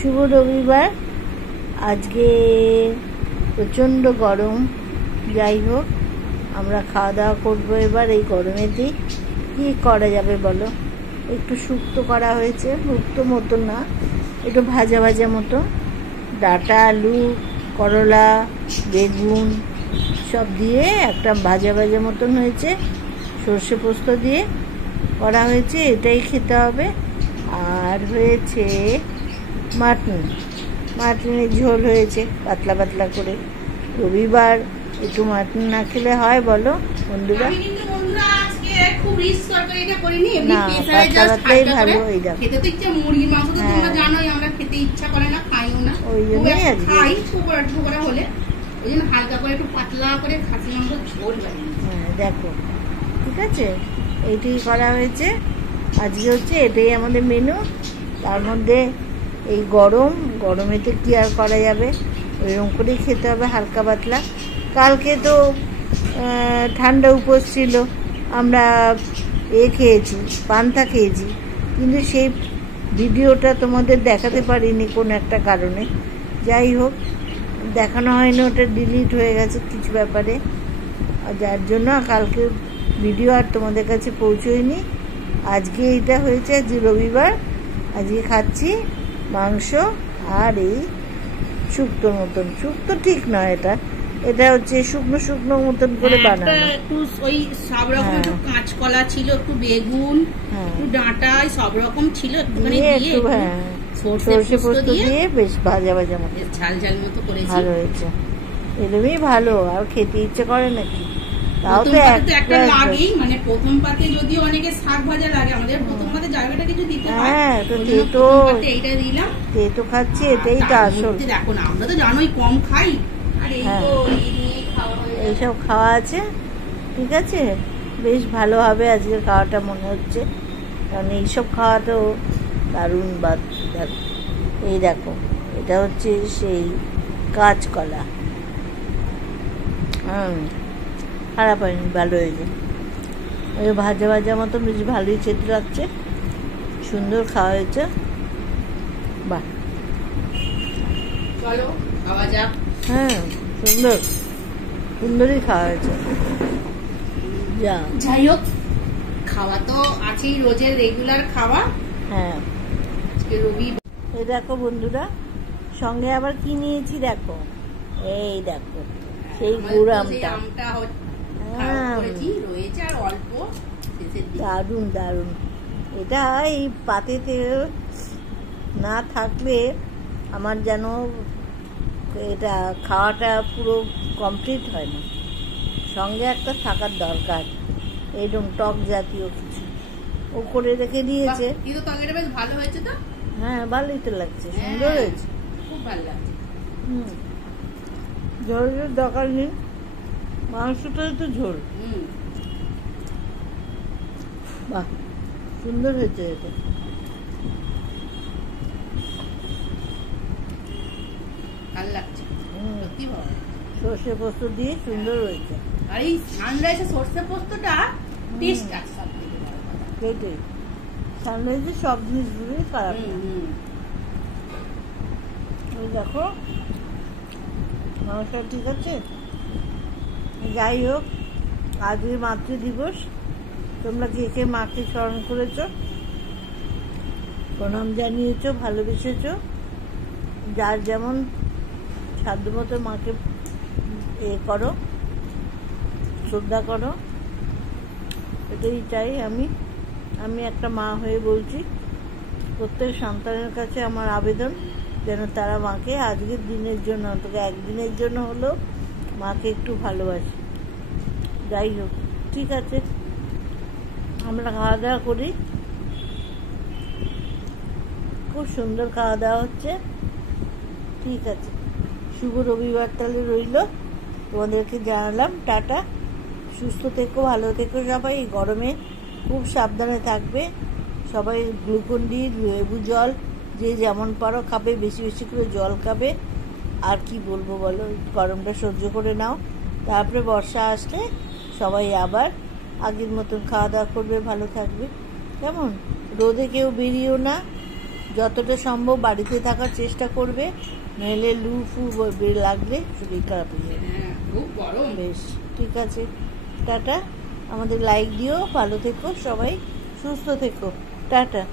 শুভ রবিবার। আজকে প্রচণ্ড গরম, যাই হোক আমরা খাওয়া দাওয়া করবো এবার এই গরমেতেই। কী করা যাবে বলো? একটু শুক্তো করা হয়েছে, শুক্তো মতো না, একটু ভাজা ভাজা মতো, ডাঁটা, আলু, করলা, বেগুন সব দিয়ে একটা ভাজা ভাজা মতন হয়েছে, সর্ষে পোস্ত দিয়ে করা হয়েছে, এটাই খেতে হবে। আর হয়েছে মাটনের ঝোল হয়েছে পাতলা পাতলা করে। রবিবার একটু মাটন না খেলে হয় বলো বন্ধুরা? না, পাতলা পাতলাই ভালো। এই দেখো, ওই জন্যই আজকে দেখো, ঠিক আছে, এইটাই করা হয়েছে আজকে। হচ্ছে এটাই আমাদের মেনু। তার মধ্যে এই গরমেতে কি আর করা যাবে, ওইরকম করেই খেতে হবে, হালকা পাতলা। কালকে তো ঠান্ডা উপোস ছিল, আমরা খেয়েছি, পান্তা খেয়েছি, কিন্তু সেই ভিডিওটা তোমাদের দেখাতে পারিনি কোনো একটা কারণে। যাই হোক, দেখানো হয়নি, ওটা ডিলিট হয়ে গেছে কিছু ব্যাপারে, যার জন্য কালকে ভিডিও আর তোমাদের কাছে পৌঁছয়নি। আজকে এইটা হয়েছে, আজ রবিবার, আজকে খাচ্ছি মাংস আর এই শুক্তো মতন। শুক্তো ঠিক নয়, এটা হচ্ছে শুকনো শুকনো মতন করে বানানো। একটু ওই সব রকম, একটু কাঁচকলা ছিল, একটু বেগুন, একটু ডাঁটা, সব রকম ছিল, একটুখানি দিয়ে সর্ষে পোস্ত দিয়ে বেশ ভাজা ভাজা মতো, ঝাল ঝাল মতো করেছি। ভালো হয়েছে, এরকমই ভালো। আর খেতে ইচ্ছে করে নাকি? তাও তো একটা লাগেই, মানে প্রথম পাতে যদি অনেকে শাক ভাজা লাগে, আমাদের প্রথম পাতে জায়গাটা কিছু দিতে হয়। হ্যাঁ, তো এইটা দিলাম, তেতো খাচ্ছি, এটাই তো আসল। দেখো না, আমরা তো জানোই কম খাই, আর এইসব খাওয়া আছে। ঠিক আছে, বেশ ভালো হবে আজকে খাওয়াটা মনে হচ্ছে, কারণ এইসব খাওয়া তো দারুণ। এই দেখো, এটা হচ্ছে সেই কাঁচকলা, খারাপ হয়নি, ভালো হয়েছে। ওই ভাজা ভাজা মতো বেশ ভালোই খেতে লাগছে, সুন্দর খাওয়া হয়েছে। বাহ, চলো খাওয়া যাক। হ্যাঁ, সুন্দরই খাওয়া হয়েছে। যাই হোক, খাওয়া তো আছেই, রোজের রেগুলার খাওয়া। হ্যাঁ, রবি। এই দেখো বন্ধুরা, সঙ্গে আবার কি নিয়েছি দেখো, এই দেখো সেই গুড় আমটা, দারুণ দারুণ। এটা এই পাতেতে না থাকলে আমার যেন এটা খাওয়াটা পুরো কমপ্লিট হয় না, সঙ্গে একটা থাকার দরকার, এইরকম টক জাতীয় কিছু। ও করে রেখে দিয়েছে, ভালো হয়েছে তো। হ্যাঁ, ভালোই তো লাগছে, সুন্দর হয়েছে, খুব ভালো লাগছে। ঝোলের দরকার নেই, মাংসটাই তো ঝোল। বাহ, সুন্দর হয়েছে এটা। সর্ষে পোস্ত দিয়ে সুন্দর হয়েছে। আর এই সানরাইজে সর্ষে পোস্তটা টেস্ট আছে, সেটাই সানরাইজে সব জিনিসগুলোই খারাপ। ওই দেখো মাংসটা ঠিক আছে। যাই হোক, আজকে মাতৃ দিবস, তোমরা কে কে মাকে স্মরণ করেছ, প্রণাম জানিয়েছ, ভালোবেসেছ, যার যেমন সাধ্যমতো মাকে করো, শ্রদ্ধা করো, এটাই চাই। আমি একটা মা হয়ে বলছি, প্রত্যেক সন্তানের কাছে আমার আবেদন যেন তারা মাকে আজকের দিনের জন্য, অন্তত একদিনের জন্য হলেও মাকে একটু ভালোবাসে। যাই হোক, ঠিক আছে, আমরা খাওয়া দাওয়া করি, খুব সুন্দর খাওয়া দাওয়া হচ্ছে। ঠিক আছে, শুভ রবিবার তাহলে রইল, তোমাদেরকে জানালাম। টাটা, সুস্থ থেকো, ভালো থেকো সবাই। এই গরমে খুব সাবধানে থাকবে সবাই। গ্লুকন ডি, লেবু জল, যে যেমন পারো খাবে, বেশি বেশি করে জল খাবে। আর কি বলবো বলো, গরমটা সহ্য করে নাও, তারপরে বর্ষা আসলে সবাই আবার আগের মতন খাওয়া দাওয়া করবে, ভালো থাকবে। কেমন, রোদে কেউ বেরিয়েও না, যতটা সম্ভব বাড়িতে থাকার চেষ্টা করবে, নইলে লু ফু লাগলে শরীর খারাপ হয়ে যাবে। খুব গরম। বেশ, ঠিক আছে, টাটা। আমাদের লাইক দিও, ভালো থেকো সবাই, সুস্থ থেকো, টাটা।